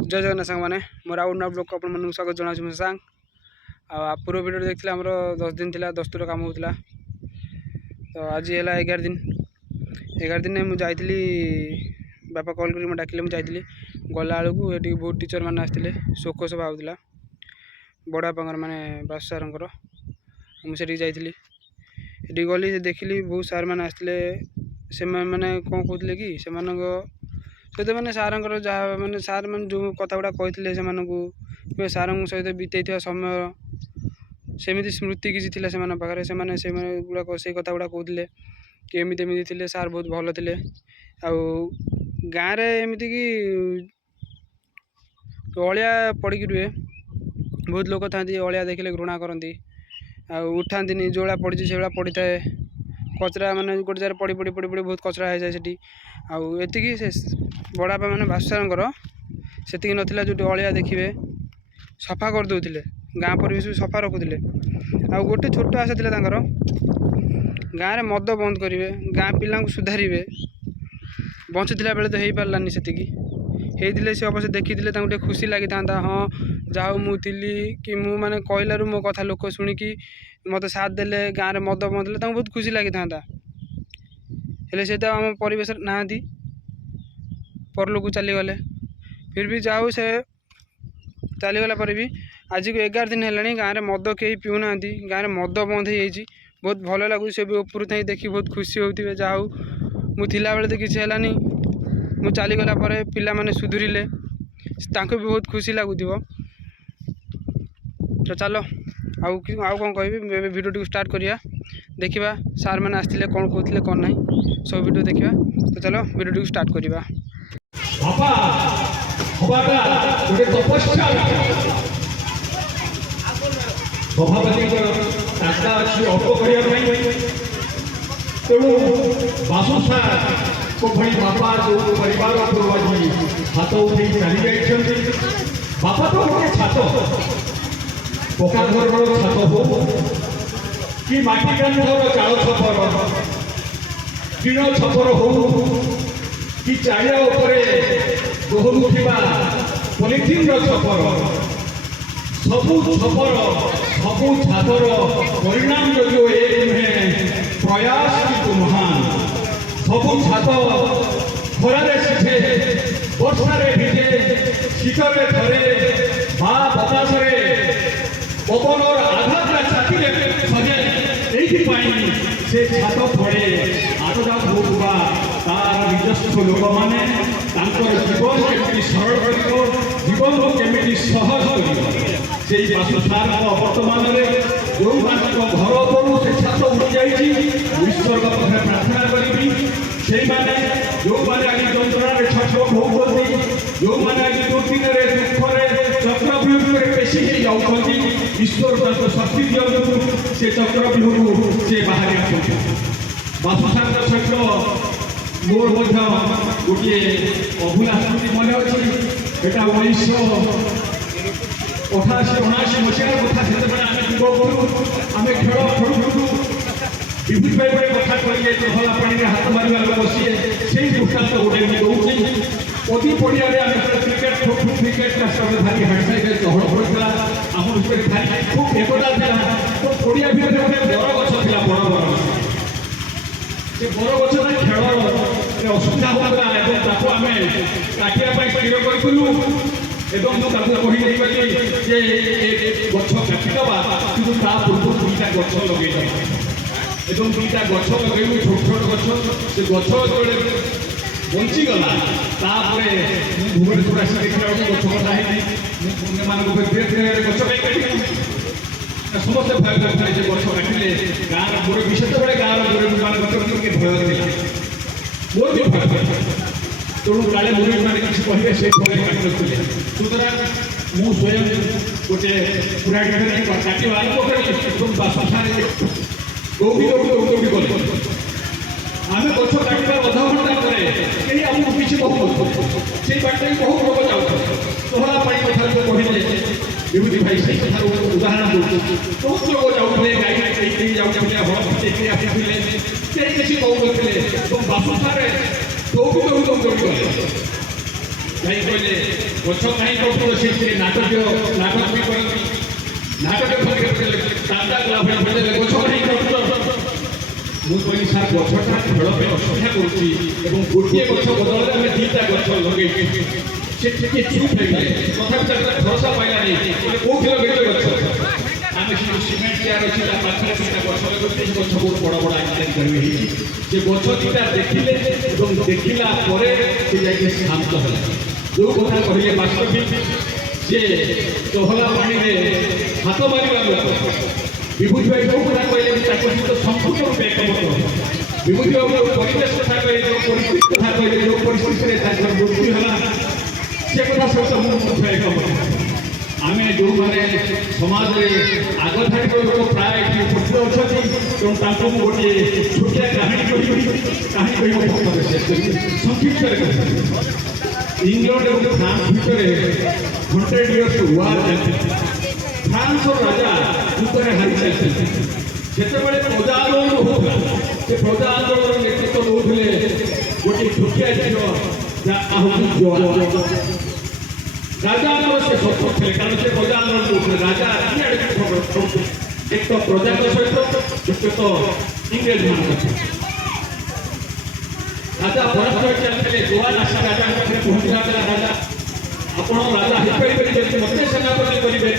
जय जगन्नाथ सांग मैंने मोर आउ ना ब्लॉग को अपन स्वागत जनाऊँ मैं सांग आ पूर्व वीडियो देखते आमर 10 दिन थी 10 दिन काम होता तो आज है 11 दिन मुझे जाइली बापा कल कर डाकिले मुझे जाइली गला बेलू ये बहुत टीचर मैंने आसते शोक सभा होता बड़ा बापार माने बास सार मुझे जाइली ये गली देखिली बहुत सार मैंने आसते से मैंने कौन कहते कि सहित मैंने सार जहाँ मैंने सार मैंने जो कथा गुड़ा कहते से सार सहित बीते समय सेमती स्मृति किसी थी से पाखे से गुड़ाक से कथा गुड़ा कहते कि एमती एमती थे सार बहुत भल थे गाँव एमती कि अलिया पड़ी रुहे बहुत लोग था अलिया देखिले घृणा करती उठाती जोड़ा पड़ी से पड़ी था कचरा माने गोटे जगह पड़ी पड़ी पड़ी पड़ी बहुत कचरा हो जाए से आती से बड़ा बापा मैंने बासुसार से नाला जो अलिया देखिए सफा कर करदे गाँ परिवेश सफा रखुले आ गोटे छोट आशा था गाँव में मद बंद करेंगे गाँ पिला सुधारे बंचीला बेले तो हो पारानी से होते से अवश्य देखी टे खुशी लगी था हाँ जाऊ मुझी कि मुझे कहलू मो कथा लोक शुणिकी मत साथ देले गाँव में मद बंद देते बहुत खुशी लगी था हेले से तो आम परिवेश ना परलोक चलीगले फिर भी जाऊ से चलीगला पर भी आज को 11 दिन है गाँव में मद कहीं पीऊना गाँव में मद बंद हो बहुत भल लगुच से भी ऊपर थी देखी बहुत खुशी होते जाऊ मुझे बेले तो किसी है मुझे चलीगला पिला माने सुधुरिले भी बहुत खुशी लगुथ तो चलो आउ कौन कह वीडियो टी स्टार्ट करिया देखा सार मैंने आसते कौन कहते कौन ना सब वीडियो देखा तो चलो वीडियो टी स्टार्ट करिया तेणु बासुसार को भली बापा जो परिवार पूर्वज हाथ उठे चली जाइए बापा तो गोटे छात पक्का घर छात हो कि माटी कांधर चाल छपर टीण छपर हो कि चारिया उपरे दोहरुवा पॉलिथिन छपर सबू छपर सबू छातर परिणाम जो एक नुहे प्रयास किंतु महान सबू छात खरारे शिखे वर्षारे भिजे शीतरे धरे बा बतासरे पवन आघात छाती सजे से छात पड़े आगदा होगा तार निजस्व लोक मैंने जीवन केमी सरल कर जीवन को केमी सहज कर बासुसार वर्तमान जो घर उपरू से छात उड़ी जाइए ईश्वर पाखे प्रार्थना करी से जो मैंने आज जंत्रार छटपट होती जो मैंने आज दुर्दिन दुखरे चक्रव्यूह पेशी जाऊँगी ईश्वर शक्ति दिखाँ से चक्रव्यूह से बाहर आस बासुसार सहित मोर गोटे अभूला स्मृति मन अच्छी यहाँ 1988-19 मसीहार कथा से आम युवक करूँ आम खेल खेलु विभूति भाई गोटे कथा कही भला पानी हाथ मारे बसीए से दृष्टांत गोटे दूसरी अति पड़िया क्रिकेट क्रिकेट भारी हाइट चहल पड़ा आम भारी खूब एकता था तो पड़िया भितर गोटे बर गछ था बड़ बर से बर गछ खेल असुविधा होता आम काटिया स्थिर करूँ एवं कही गछ काटिदबा कि पूर्व दुईटा गछ लगे एवं दुईटा गछ लगे छोट छोट गछ से गछ जो बंचीगला भुवनेश्वर आस देखा गछ कटा है धीरे धीरे गछ समस्त भय करते गछ काटिले गाँव मोर विशेष भाई गाँव मान भय मोर भी भय तेणु काले मुझे मैंने किसी कहे से काट रखिले सुतरां मु स्वयं गोटे पूरा काटा आरम्भ कर बासुसार दौड़ी दौड़ी दौड़ी दौड़ी गले आम गछ काटा अध घंटा पर आमको किसी कहूँ से बाटे बहुत लोग जाऊँ तोहरा पानी कथा जो कहले विभूति भाई से कथा उदाहरण दूँ बहुत लोग जाऊे गाई जाऊे हल आसते किसी कहते बासुसार दौड़ी दौड़ी दौड़ी गले कहीं कहले गछ कहीं कटुच से नाटक भी करती नाटक दादा गला भाई पड़े गछ कहीं कटुच मुझे कहली सार गछटा खेल में असुविधा करुँच गोटे गछ बदल में दीटा गछ लगे से चुप हो गए कथा भरोसा पाइला नहीं कौन लगे गछ आम सीमेंट चेयर अच्छी पाखे दुटा गछ लगे गछ बहुत बड़ बड़ आजिका से गछ दुटा देखिले देखला से शांत है जो कथा कहले वास्तविक जे चहला पानी में हाथ मारिबा लोक विभूति भाई जो कथा कहले सहित संपूर्ण रूपे एकमत विभूति बाबू परिवेश कथा कहले जो परिस्थिति कथा कहले जो परिस्थिति मृत्यु है से कथा सहित मुझे एकमत आम जो मैंने समाज में आगधाड़ी लोक प्राय उपस्थित अच्छा तेणु गोटे छोटिया कहानी कह संक्षिप्त इंग्लैंड और फ्रांस भितर 100 इयर्स वार फ्रांस और राजा युद्ध हारी चलते जितेबाला प्रजा आंदोलन होता से प्रजा आंदोलन नेतृत्व नौले गोटे छोटिया झील राजा से सपोर्ट थे कारण से प्रजा आंदोलन राजा एक तो प्रजा सहित एक तो इंग्रेज मान राजा परास्त चलते दुआर आशा राजा पहुँचला राजा आप राजा होपारे मत सेनापति करेंगे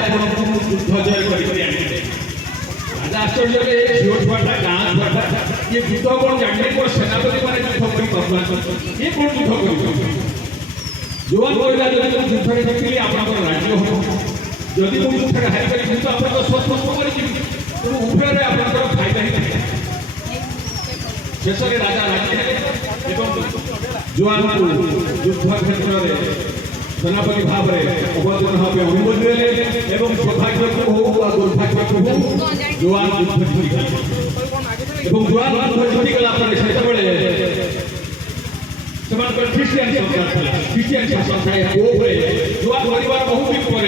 आपको युद्ध जय कर राजा आश्चर्य झील छुआटा गाँ छुआटा ये युद्ध कौन जाने कौन सेनापति मैंने युद्ध ये कौन युद्ध कर जुआन कहला जब युद्ध में देखिए आप राज्य हम जदि मुझे युद्ध हारिपारि मुझे आप स्वस्थ कर उभय आप फायदा ही था शेष में राजा राजी जुआन को युद्ध क्षेत्र में सेनापति भाव में अवतीर्ण भाव अनुमोदन देले सौभाग्य को हो दुर्भाग्य को हो जुआन युद्ध जीति जुआन युद्ध जीतिगला से ख्रीस्टियान शासन था जुआन परिवार बहुत दिन पर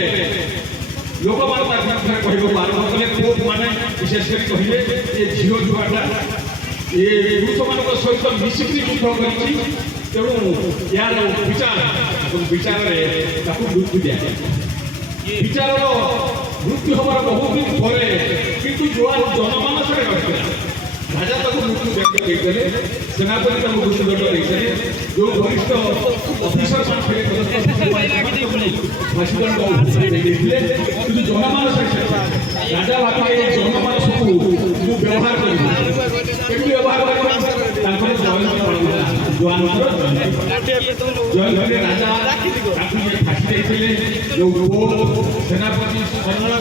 लोक मैंने कहूँ आरम्भ कले कोर्ट मैंने विशेषकर कहे ये झील छुआटा ये पुरुष मान सहित मिसिक युद्ध कर तेणु यार विचार विचार मृत्यु दिया विचार मृत्यु हमार बहुत दिन पर किंतु जुआन जनमानस राजा मृत्यु व्यक्त सेनापति मृत्युदंड देते जो वरिष्ठ अफिसर फाँसीदंड जनमानस राजा भावे जनमानस को व्यवहार कर व्यवहार जय राजा फाँसी देते जो सेनापति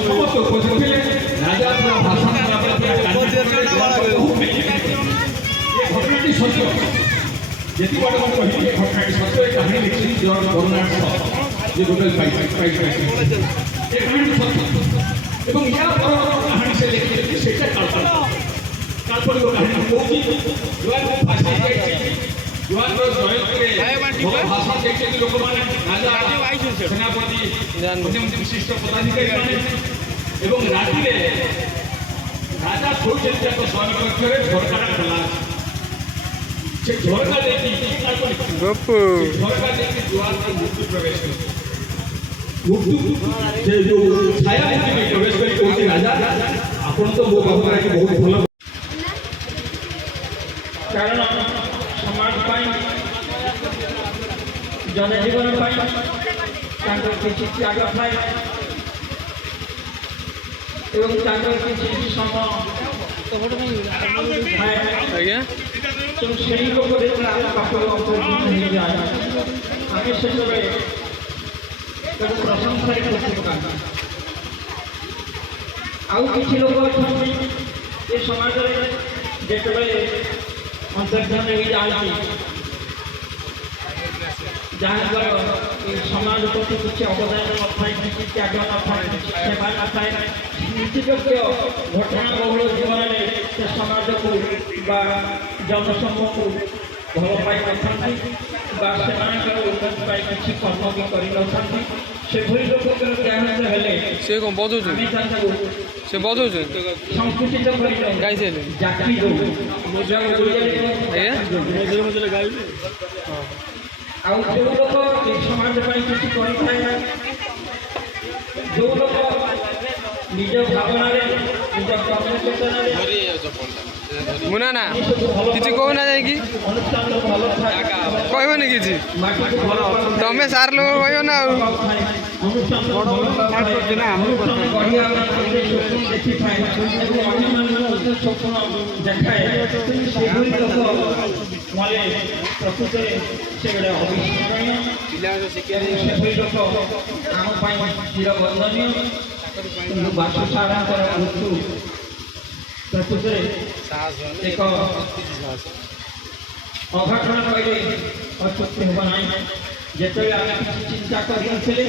समस्त उपस्थित थे राजा भाषण घटनाटी सत्य जी बार कही घटनाटी सत्य कहानी लिखी जॉर्ज बर्नार्ड जो नोबेल प्राइज ये कहानी सत्य और या कहानी से लिखी से काल्पनिक कहानी कौन जुआन को फाँसी जुआन भाषण देखते लोक मैंने राजा सेनापति विशिष्ट पदाधिकारी मैंने राति राजा शोचे स्वामी पक्ष झरका खोला से झरका देखी झरका देखी जुआन को मृत्यु प्रवेश मृत्यु जो छाया मूर्ति में प्रवेश कर कहते राजा आपन तो मो बाबू के बहुत भल कारण समाज जनजीवन किसी त्याग थाए किसी समय तो से लोक आम से प्रशंसा आउ कि लोक अच्छा समाज जिते अंतर्धान हो जाती जहाँ समाज प्रति किसी अवदान न था किसी त्याग न था किसी सेवा न था नीतियोग्य घटना बहुल जीवन में से समाज को जनसमूह को भल पाई न उन्नति किसी कर्म भी कर से लोक ज्ञान हेले से कौन बदौछ से बदौछ संकुचित गाई जाति ଆଉ ଯେଉଁ ଲୋକ ଏ ସମାଜ ପାଇଁ କିଛି କରିଥାଏ, ଯେଉଁ ଲୋକ ନିଜ ଭାବନାରେ ନିଜ କର୍ମ ଚେତନାରେ ମୁନା ନା କିଛି କହୁନା ଯାଇକି ଅନୁଷ୍ଠାନ ଭଲ ଥାଏ, କହିବନି କିଛି ମାଟିକୁ ଭଲ ତମେ ସାର୍ ଲୋକ କହିବ ନା ଆଉ ଅନୁଷ୍ଠାନ ଗଢ଼ିବା ପାଇଁ ସ୍ୱପ୍ନ ଦେଖିଥାଏ ଏବଂ ଅନ୍ୟମାନଙ୍କୁ ମଧ୍ୟ ସ୍ୱପ୍ନ ଦେଖାଏ। ସେଭଳି ଲୋକ ମଲେ ପ୍ରକୃତରେ ସେଗୁଡ଼ା ଅବିସ୍ମରଣୀୟ। ସେଭଳି ଲୋକ ଆମ ପାଇଁ ଚିରବନ୍ଦନୀୟ। କିନ୍ତୁ ବାସୁ ସାରାଙ୍କର ମୃତ୍ୟୁ ପ୍ରକୃତରେ ଏକ ଅଘଟଣ କହିଲେ ଅତ୍ୟୁକ୍ତି ହେବ ନାହିଁ। ଯେତେବେଳେ ଆମେ କିଛି ଚିନ୍ତା କରିନଥିଲେ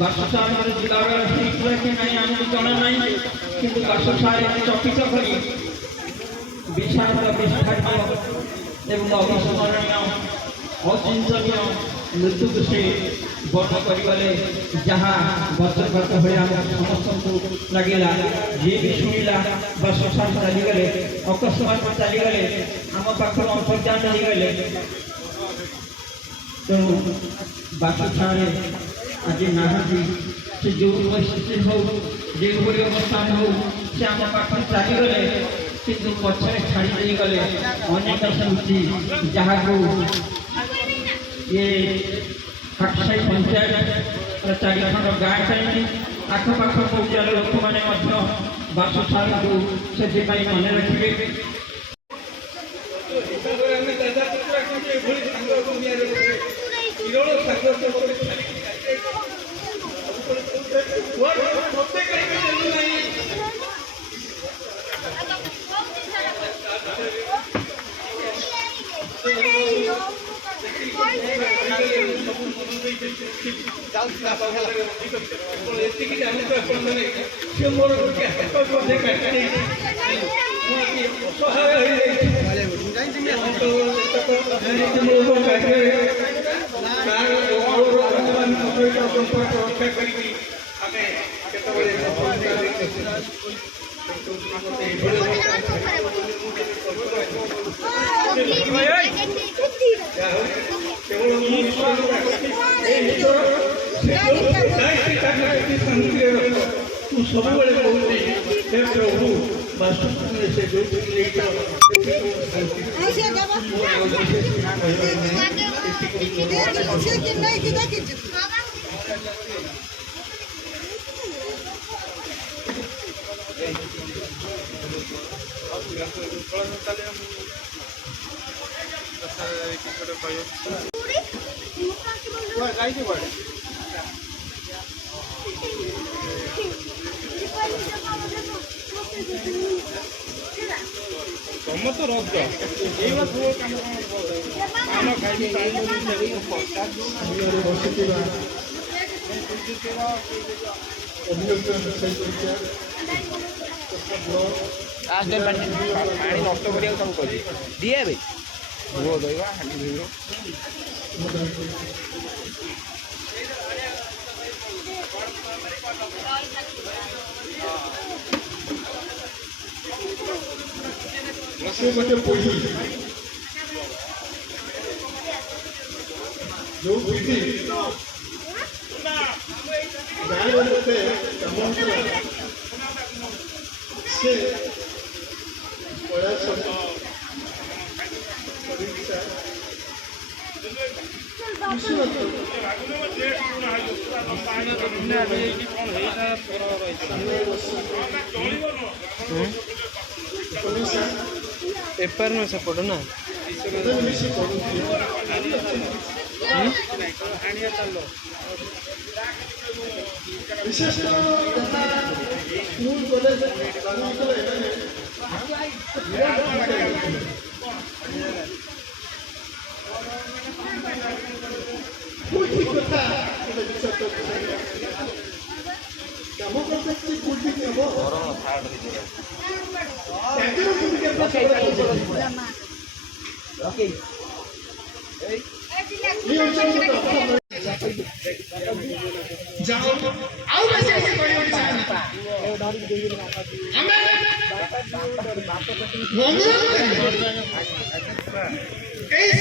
ବାସୁ ସାରାଙ୍କର ଯିବାବେଳେ ହେଇଥିଲା କି ନାହିଁ ଆମକୁ ଜଣା ନାହିଁ, କିନ୍ତୁ ବାସୁ ସାରା ଚକିତ କରି ବିଷାଦ ବିସ୍ଫାରଣୀୟ ଏବଂ ଅବିସ୍ମରଣୀୟ ଅଚିନ୍ତନୀୟ ମୃତ୍ୟୁକୁ ସେ ବର୍ଣ୍ଣ କରିଗଲେ, ଯାହା ବଜ୍ରପାତ ଭଳି ଆମ ସମସ୍ତଙ୍କୁ ଲାଗିଲା। ଯିଏ ବି ଶୁଣିଲା ବା ସଂସାର ଚାଲିଗଲେ, ଅକସ୍ମାତ ଚାଲିଗଲେ, ଆମ ପାଖରୁ ଅନ୍ତର୍ଯାନ ହେଇଗଲେ। ତେଣୁ ବାସୁ ସାରେ ଆଜି ନାହାନ୍ତି। ସେ ଯେଉଁ ପରିସ୍ଥିତି ହଉ, ଯେଉଁଭଳି ଅବସ୍ଥାନ ହଉ, ସେ ଆମ ପାଖରୁ ଚାଲିଗଲେ, କିନ୍ତୁ ପଛରେ ଛାଡ଼ି ଦେଇଗଲେ ଅନେକ ସେମିତି ଯାହାକୁ ये काकसाई पंचायत चारि खंड गाँ चाहिए आखपाख पौचार लोक मैंने बासु सार को से मन रखिए। सब प्रभु तो रख पानी नष्ट कर दिए भाई धुओ दईवा हांडी धोइब से गोटे पीढ़ी जो पीढ़ी गाँव गोटे कम से प्रयास पेपर में सपोर्ट ना विशेष स्कूल कॉलेज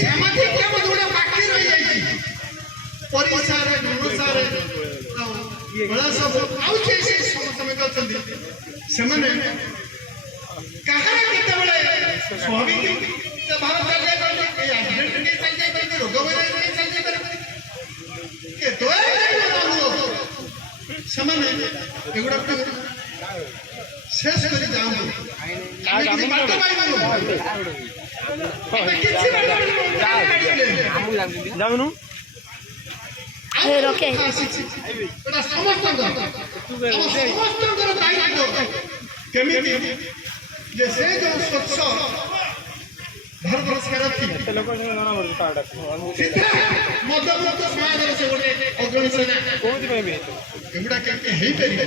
सामाजिक परिसारे गुणसारे बड़ा सब आउ जे से समय करछन्ती से माने कहां केते बेले स्वाभाविक ते भारत चल जाय पारे ए आइडेंटिटी चल जाय पारे रोग वैराग चल जाय पारे के दोए से माने एगुडा शेष कर जाऊ आज हम बात पाइबो किछि बात जाऊनु हे रोके एटा समस्त दायित्व केमिति जे से जो स्वच्छ भारत पुरस्कार थी सीधा मध्यमुक्त समाज से गोटे अग्रणी सेना कोथि पे भी एगुडा केते हेई परिबो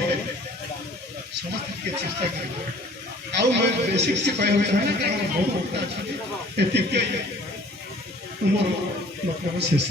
समस्त के चेष्टा करिबो आउ मैं बेसिक से कहै होय ना कारण बहुत अच्छा एति के उमर मतलब शेष